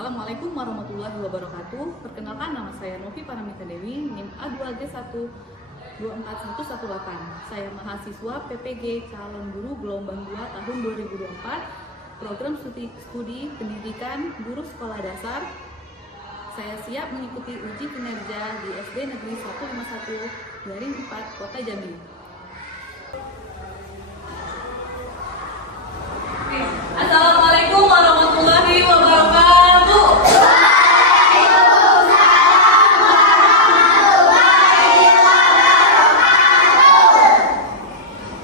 Assalamualaikum warahmatullahi wabarakatuh. Perkenalkan, nama saya Novi Paramita Dewi, NIM A2G1241118. Saya mahasiswa PPG Calon Guru Gelombang 2 tahun 2024, program studi pendidikan guru sekolah dasar. Saya siap mengikuti uji kinerja di SD Negeri 151/4 Kota Jambi. Assalamualaikum warahmatullahi wabarakatuh.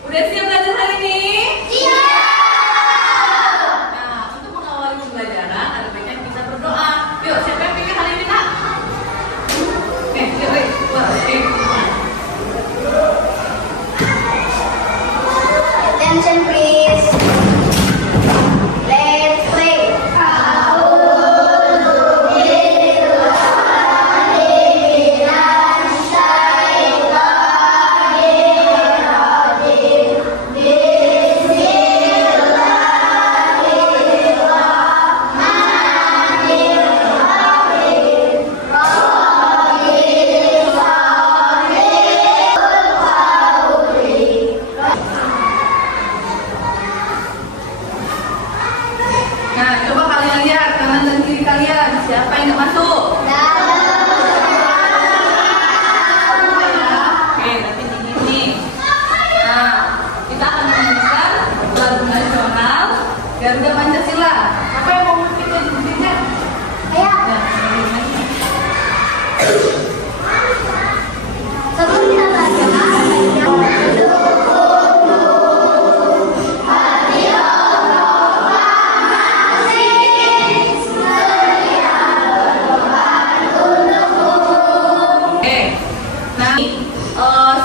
Udah siap belajar hari ini? Siap. Nah, untuk mengawali pembelajaran, ada baiknya kita berdoa. Yuk, siapa yang pikir hari ini, Nak? Yuk. Attention please. Let's play. Nah, coba kalian lihat kanan dan kiri kalian, siapa yang nggak masuk? Oke, tapi ini nih. Nah, kita akan menyanyikan lagu nasional Garuda Pancasila. Apa yang mau kita jadinya? Ayo. Sebelum kita belajar,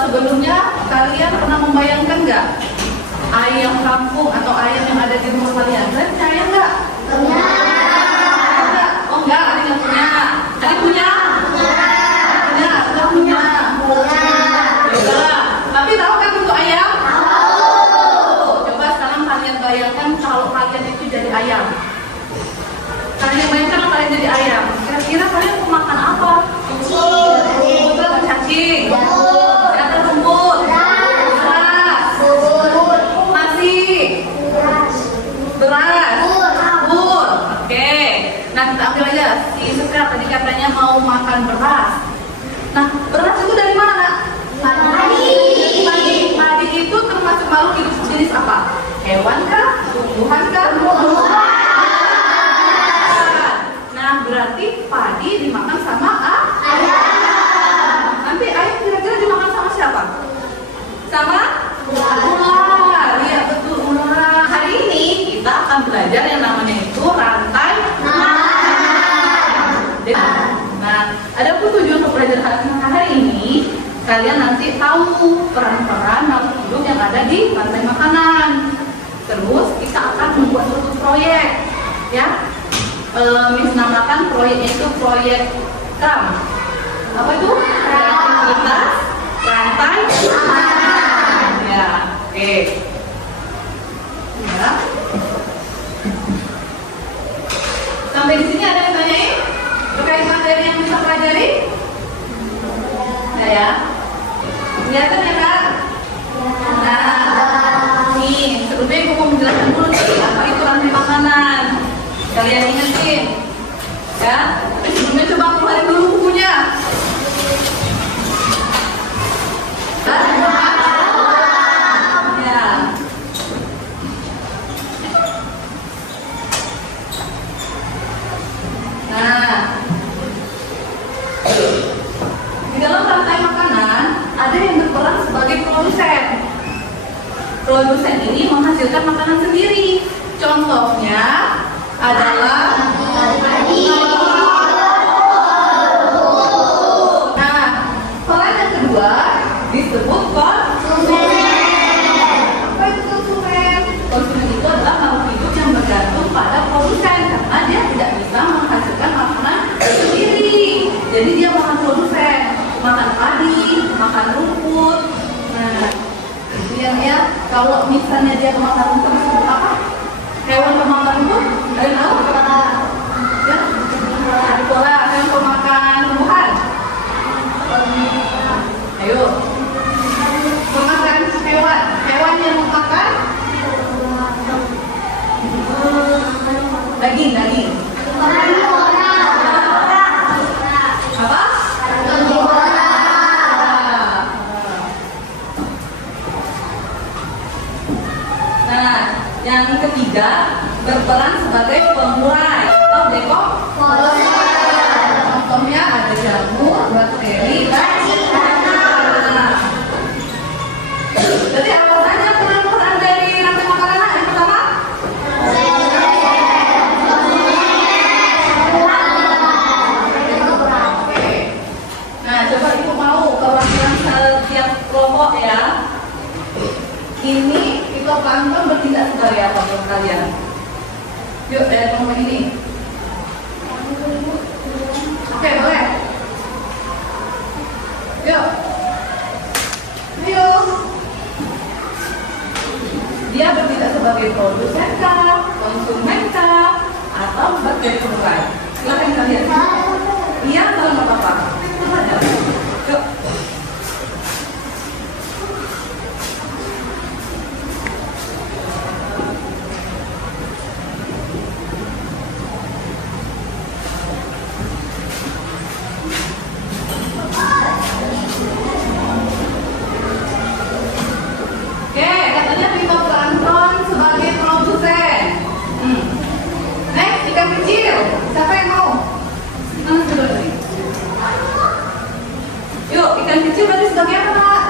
sebelumnya kalian pernah membayangkan nggak ayam kampung atau ayam yang ada di rumah kalian? Kalian percaya nggak? punya. Oh enggak, ada yang punya. Ada punya? Punya, enggak punya. Enggak. Tapi tahu kan bentuk ayam? Tahu. Coba sekarang kalian bayangkan kalau kalian itu jadi ayam. Kalian bayangkan kalian jadi ayam. Kira-kira kalian mau makan apa? Betul, cacing. Rumput, beras, nasi, beras, bubur. Oke. Nah, kita ambil aja si Sukra tadi katanya mau makan beras. Nah, beras itu dari mana, Nak? Padi itu termasuk makhluk hidup jenis apa? Hewan kah? Tumbuhan kah? Nah, berarti padi dimakan sama ayam. Nanti ayam kira-kira dimakan sama siapa? Sama? Ular. Iya, betul, ular. Hari ini kita akan belajar yang namanya itu rantai makanan. Nah, ada pun tujuan pembelajaran hari ini, kalian nanti tahu peran-peran makhluk hidup yang ada di rantai makanan. Terus kita akan membuat suatu proyek, ya. Miss namakan proyeknya itu proyek RAM. Apa itu? Kreativitas rantai makanan. Ya, oke. Ya. Sampai di sini ada yang tanyain terkait materi yang bisa pelajari? Ya. Kelihatan ya, Kak? Nah, nih sebelumnya aku mau menjelaskan dulu nih apa itu rantai makanan. Kalian ingetin, ya. Tapi sebelumnya coba keluarin dulu bukunya. Ya. Nah, di dalam rantai makanan ada yang berperan sebagai produsen. Produsen ini menghasilkan makanan sendiri. Contohnya adalah peran yang kedua disebut konsumen. Apa itu konsumen? Konsumen itu adalah makhluk hidup yang bergantung pada produsen karena dia tidak bisa menghasilkan makanan sendiri. Jadi dia makan produsen, makan padi, makan rumput. Nah, itu yang ya. Kalau misalnya dia makan rumput disebut apa? Hewan pemakan rumput? Kalian tahu? jadi pengurai. Silakan kalian. Iya, kalau nggak apa-apa. Ada. Yuk. Oke, katanya fitoplankton sebagai produsen. Next, ikan kecil. Siapa yang mau? Dulu nih. Yuk, ikan kecil berarti sebagai apa, Pak?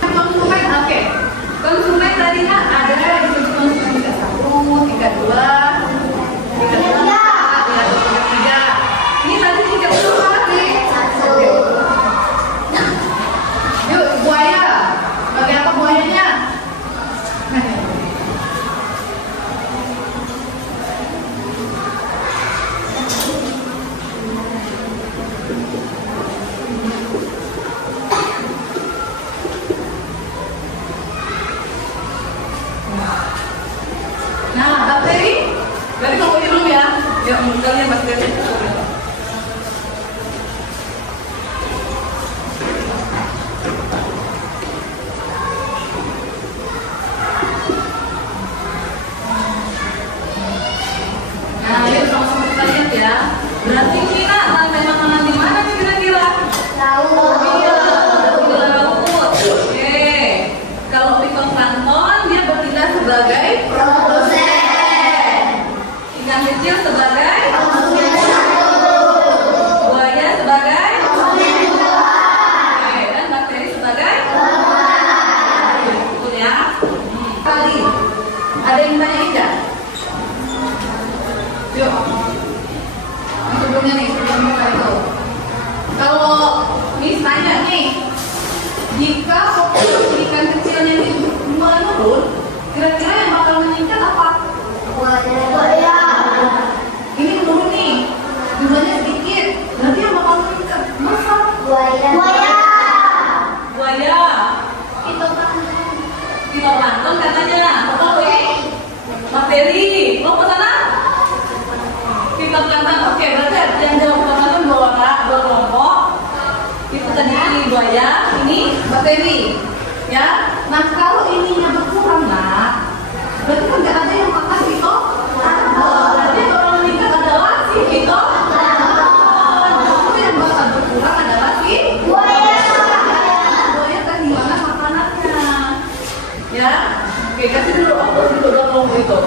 Konsumen, oke. Konsumen tadinya ada disebut konsumen tingkat 1, tingkat 2, tingkat 3. Ini tadi tingkat berapa nih? Yuk, buaya. Bagi apa buayanya? Nah, bakteri. Berarti kamu dulu ya. Yuk, kalian bakteri. Nah, yuk sama-sama kita lihat ya. Berarti kita lantai makanan di mana nih kira-kira? Iya, di laut. Oke. Kalau fitoplankton dia bertindak sebagai produsen. Ikan kecil sebagai buaya sebagai oke, dan bakteri sebagai betul ya. Kali ada yang tanya enggak? Yuk. Sebelumnya nih, sebelum buka itu. Kalau misalnya nih, jika populasi ikan kecilnya ini menurun, kira-kira yang bakal meningkat apa? Buaya. Ini menurun nih, jumlahnya sedikit. Berarti yang bakal meningkat masa? Buaya. Buaya. Fitoplankton katanya. Apa ini? Bakteri. Mau ke sana? Fitoplankton. Oke, berarti yang jawab fitoplankton dua kelompok. Itu tadi buaya, ini bakteri. Ya. Nah, kalau ininya berkurang, Nak, berarti kan nggak ada yang makan fitoplankton. Berarti yang bakal meningkat adalah si fitoplankton. Itu yang bakal berkurang adalah si buaya. Buaya kehilangan makanannya. Ya. Oke, kasih dulu aku dulu dong itu.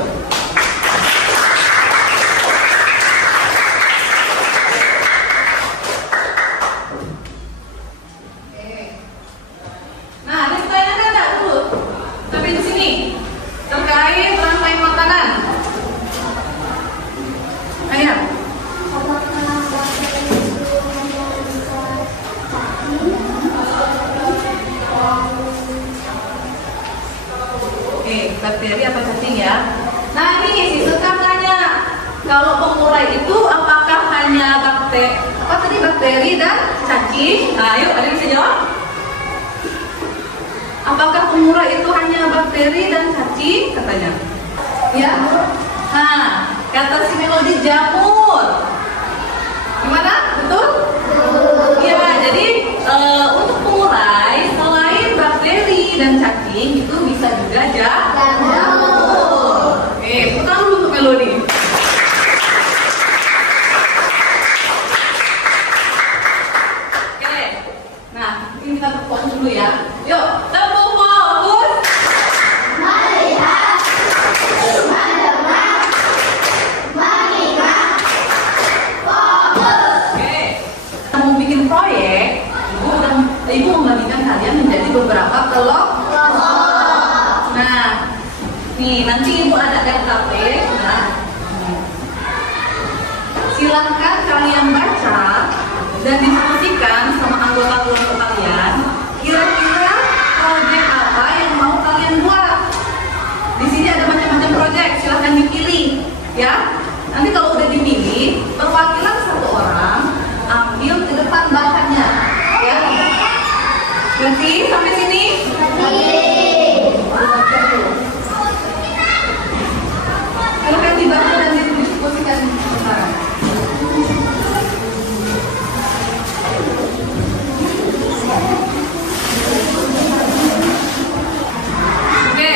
Nah, ini pertanyaan ada dulu. Tapi di sini terkait rantai makanan. Ayo. Oke, bakteri apa cacing ya? Nah, ini si Sekar tanya, kalau pengurai itu apakah hanya bakteri dan cacing? Nah, ayo, ada yang bisa jawab? Apakah pengurai itu hanya bakteri dan cacing? Katanya. Ya. Nah, kata si Melody jamur. Gimana? Betul? Iya. Jadi untuk pengurai selain bakteri dan cacing itu bisa juga jamur. Oke, putar dulu untuk Melody. Oke. Nah, ini kita fokus dulu ya. Yuk, tepuk fokus. Melihat, mendengar, mengingat, fokus. Oke. Kita mau bikin proyek, Ibu membagikan kalian menjadi beberapa kelompok. Nah, nih nanti Ibu ada RKP. Nah, silahkan kalian baca dan diskusikan sama anggota kelompok kalian. Kira-kira proyek apa yang mau kalian buat? Di sini ada macam-macam proyek, silahkan dipilih, ya. Nanti kalau Ngerti sampai sini? Kalau yang dibaca dan didiskusikan sekarang. Oke,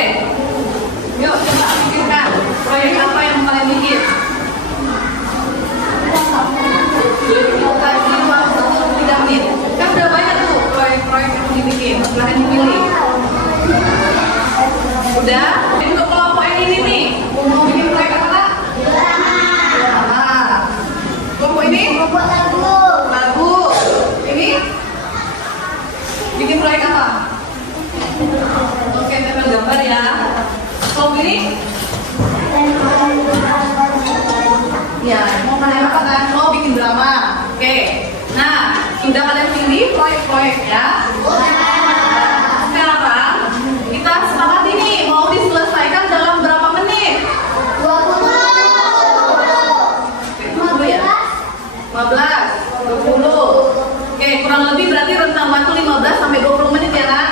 yuk coba pikirkan proyek apa yang kalian bikin. Kasih waktu 3 menit. Kan udah banyak tuh proyek-proyek yang dibikin. Silahkan dipilih. Udah? Untuk kelompok yang ini nih, mau bikin proyek apa Kak? Kelompok ini? Lagu. Ini? Bikin proyek apa? Oke, tempel gambar ya. Kelompok ini? Ya, mau kalian apa kan? Mau bikin drama. Oke. Nah, sudah kalian pilih proyek-proyek ya? Sekarang kita sepakati nih mau diselesaikan dalam berapa menit? 20 ya? 15, 20. Oke, kurang lebih berarti rentang waktu 15 sampai 20 menit ya Kak?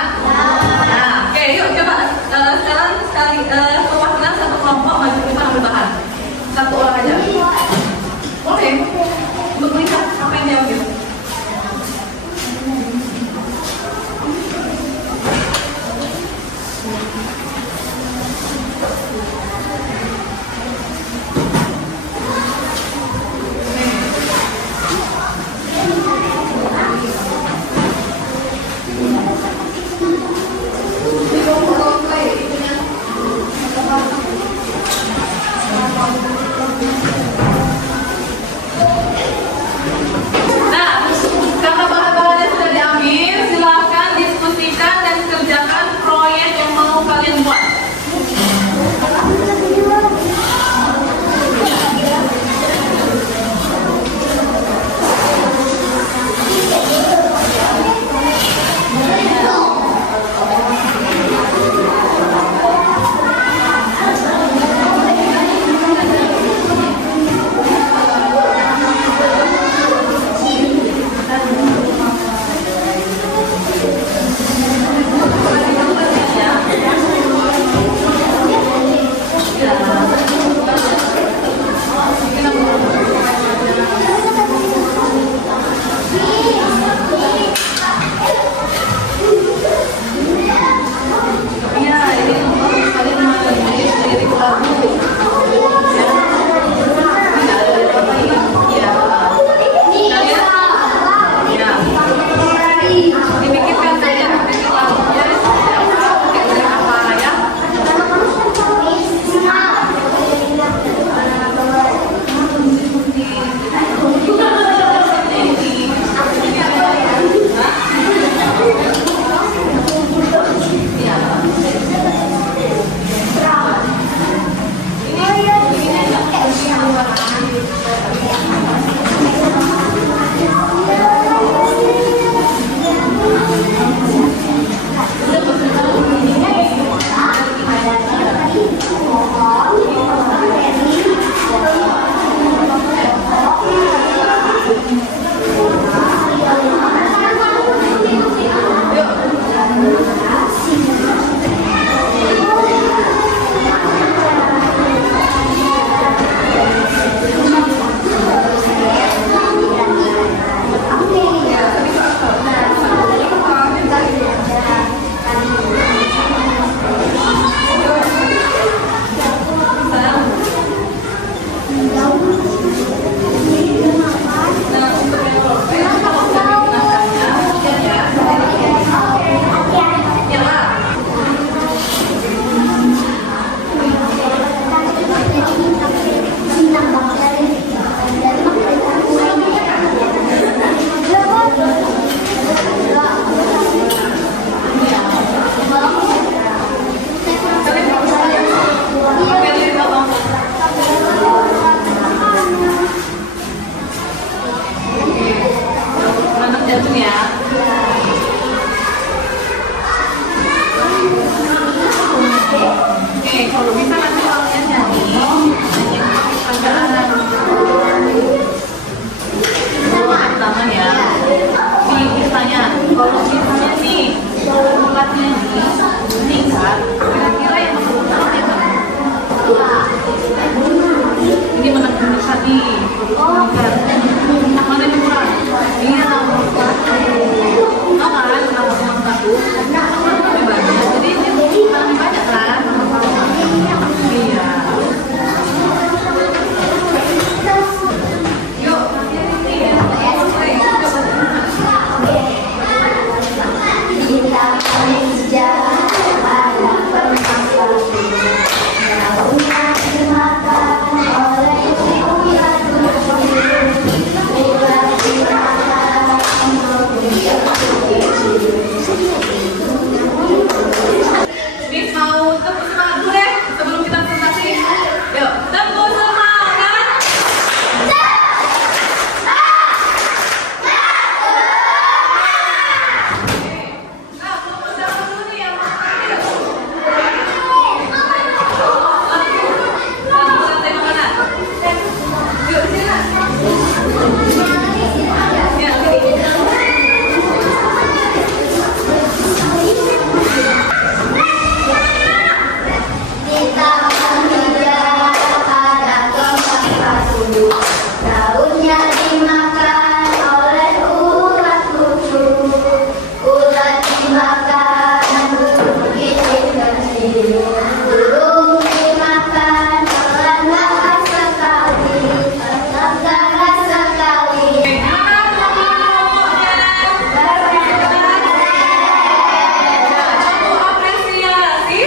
Nah, oke, yuk coba sekarang sekali perwakilan satu kelompok maju kita ambil bahan. Satu orang aja. Boleh? Untuk melihat apa yang dia ambil. Mana yang kurang? Ini nomor 1. Tahu kan nomor 1? Lebih banyak. Jadi ini lebih banyak kan? Iya. Yuk, Kita kerja pada pemakaman, daunnya dimakan oleh ulat bulu, ulat dimakan untuk Miss mau tepuk semangat dulu deh sebelum kita presentasi. Yuk, tepuk semangat. Nah, tepuk semangat dulu nih yang makan. Santai mana? Yuk, sini lah. Ya, sini. kita kerja pada pemakaman, daunnya dimakan oleh ulat bulu, ulat dimakan burung kecil-kecil, burung dimakan lemah sekali, lemah sekali. Contoh apresiasi.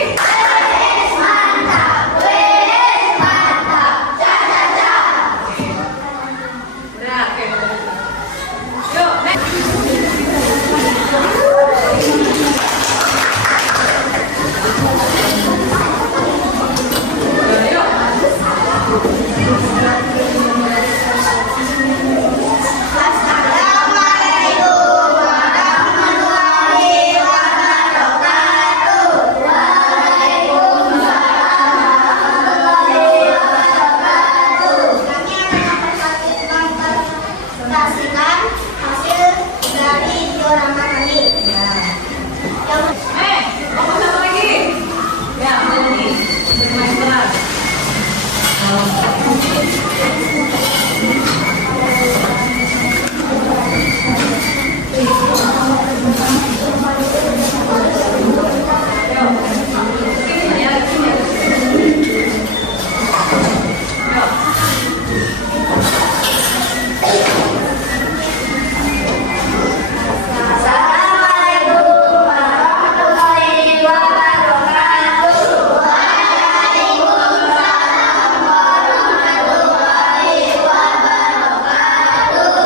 Udah, oke. Yuk, next. Yuk. Assalamualaikum warahmatullahi wabarakatuh. Waalaikumsalam warahmatullahi wabarakatuh. Kami akan mempresentasikan hasil dari diorama kami. Mau satu lagi? Ya, ada lagi. Bermain keras. Assalamualaikum warahmatullahi wabarakatuh. Waalaikumsalam warahmatullahi wabarakatuh.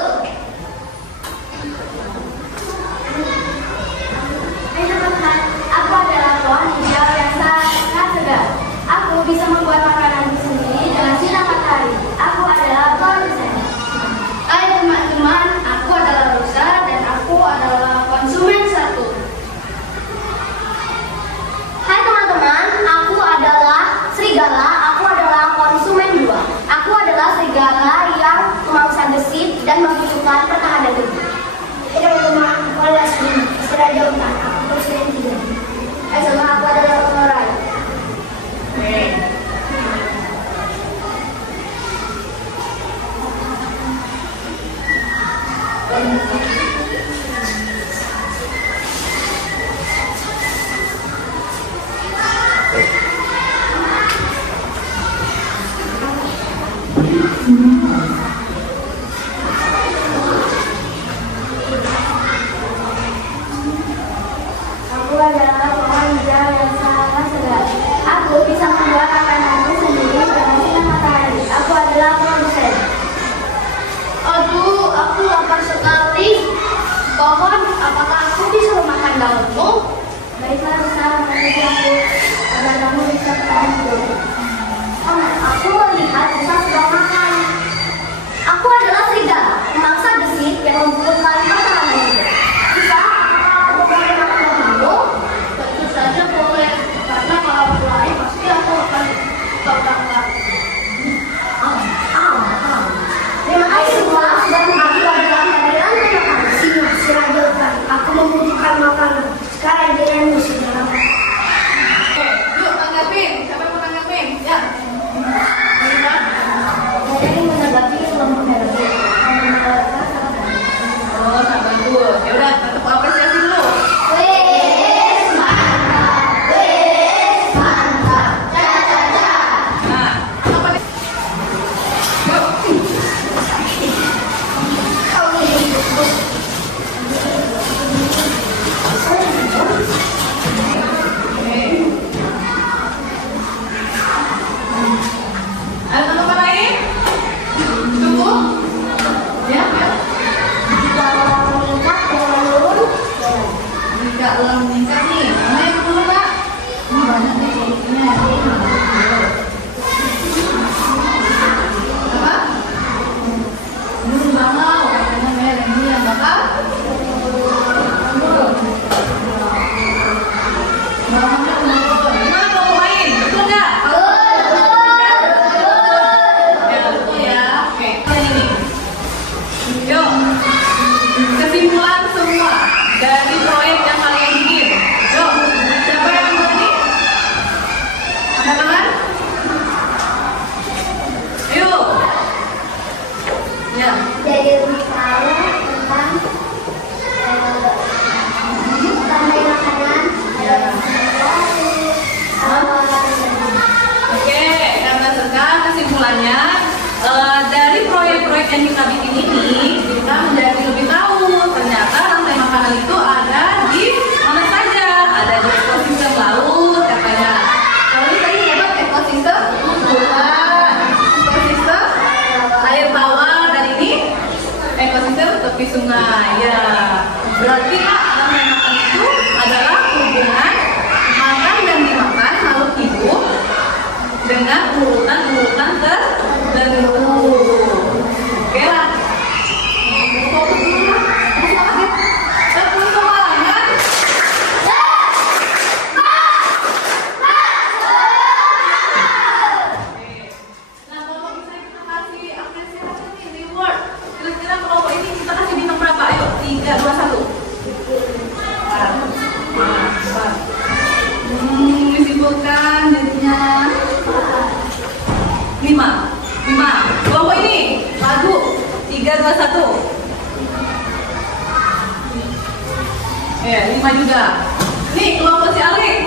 Hai teman-teman, aku adalah pohon hijau yang sangat segar. Aku bisa membuat makananku sendiri dengan sinar matahari. Aku adalah produsen. Hai teman-teman, aku adalah Rosa dan aku adalah konsumen 1. Hai teman-teman, aku adalah serigala, aku adalah konsumen 2. Aku adalah serigala yang memangsa gesit dan membutuhkan pertahanan tubuh. Hai teman-teman, aku adalah Raja Hutan, aku konsumen 3. Hai semua, aku adalah pengurai. Aku adalah pohon hijau yang sangat segar. Aku bisa membuat makananku sendiri dengan sinar matahari. Aku adalah produsen. Aduh, aku lapar sekali. Pohon, apakah aku bisa memakan daunmu? Baiklah, Rosa, menjadi aku agar kamu bisa bertahan hidup. Aku melihat Rosa sedang makan. Aku adalah serigala, pemangsa gesit yang membutuhkan pertahanan hidup. Bisa, apakah aku boleh makan daunmu? Tentu saja boleh, karena kalau berlari pasti aku akan terbakar. Terima kasih semua, dan aku adalah pangeran pemakan. Siap, si Raja Hutan. Aku membutuhkan makanan. Sekarang giliranmu, saudara. Oke, yuk tanggapin. Siapa yang mau tanggapin? Ya. Terima. Saya ingin menanggapi kelompok Ya. Jadi lebih tahu tentang tentang makanan. Ya. Oke, karena sekarang kesimpulannya dari proyek-proyek yang kita bikin ini kita menjadi lebih tahu ternyata rantai makanan itu ada di mana saja, ada di ekosistem laut katanya. Lalu tadi dapat ekosistem bukan ekosistem air tawar dan ini ekosistem tepi sungai ya. Berarti rantai makanan itu adalah hubungan makan dan dimakan makhluk hidup dengan urutan-urutan tertentu. Oke lah. Fokus dulu lah. Semangat ya. Tepuk tangan. Nah, kalau misalnya kita kasih apresiasi nih, reward. Kira-kira kelompok ini kita kasih bintang berapa? Ayo, 3, 2, 1. Disimpulkan jadinya 5. Kelompok ini lagu 3, 2, 1. Ya, 5 juga. Nih kelompok si Ali